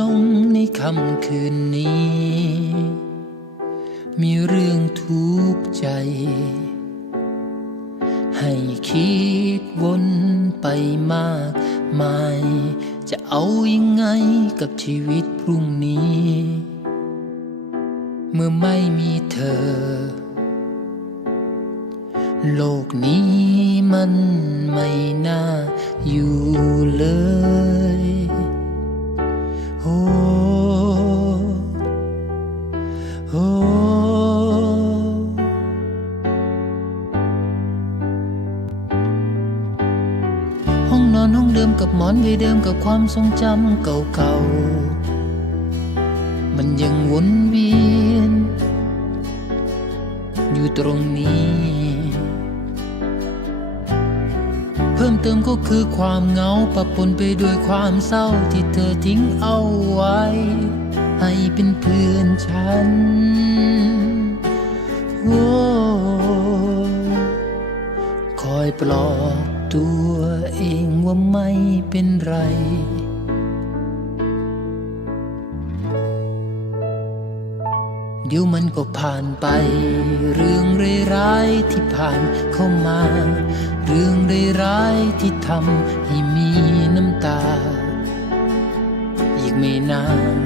ลงในค่ำคืนนี้ มีเรื่องทุกข์ใจ ให้คิดวนไปมากมาย จะเอายังไงกับชีวิตพรุ่งนี้ เมื่อไม่มีเธอ โลกนี้มันไม่น่าอยู่เลย องนอนห้องเดิมกับหมอนใบเดิมกับความทรงจำเก่าๆ มันยังวนเวียน อยู่ตรงนี้ เพิ่มเติมก็คือความเหงาปะปนไปด้วยความเศร้าที่เธอทิ้งเอาไว้ ให้เป็นเพื่อนฉันโอ้คอยปลอบ ตัวเองว่าไม่เป็นไร เดี๋ยวมันก็ผ่านไป เรื่องร้ายๆที่ผ่านเข้ามา เรื่องร้ายๆที่ทำให้มีน้ำตา อีกไม่นาน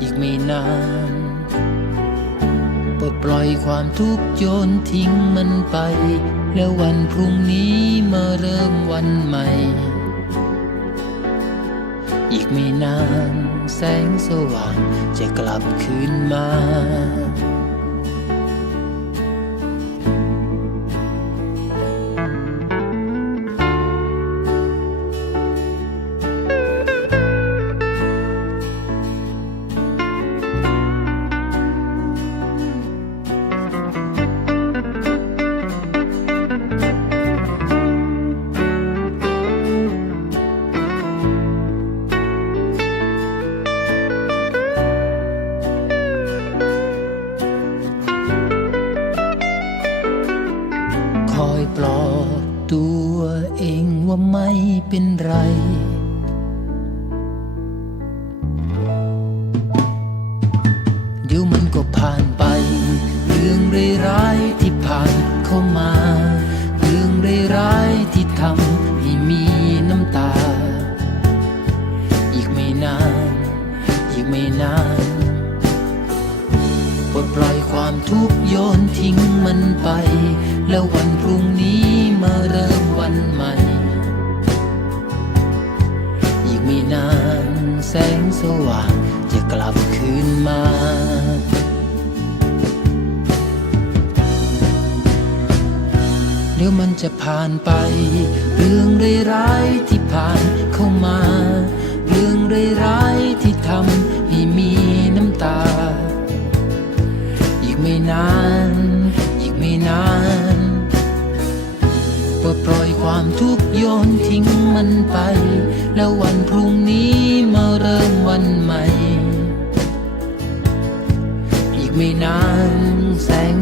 อีกไม่นานปลดปล่อยความทุกข์โยนทิ้งมันไป แล้ววันพรุ่งนี้มาเริ่มวันใหม่ อีกไม่นานแสงสว่างจะกลับคืนมา คอยปลอบตัวเองว่าไม่เป็นไร เดี๋ยวมันก็ผ่านไป เรื่องร้ายๆที่ผ่านเข้ามา เรื่องร้ายๆที่ทำให้มีน้ำตา อีกไม่นาน อีกไม่นานปลดปล่อย ความทุกโยนทิ้งมันไป แล้ววันพรุ่งนี้มาเริ่มวันใหม่ อีกไม่นานแสงสว่างจะกลับคืนมาเดี๋ยวมันจะผ่านไป เรื่องร้ายๆที่ผ่านเข้ามา เรื่องร้ายๆที่ทำให้มี มันไป แล้ววันพรุ่งนี้มาเริ่มวันใหม่ อีกไม่นานแสง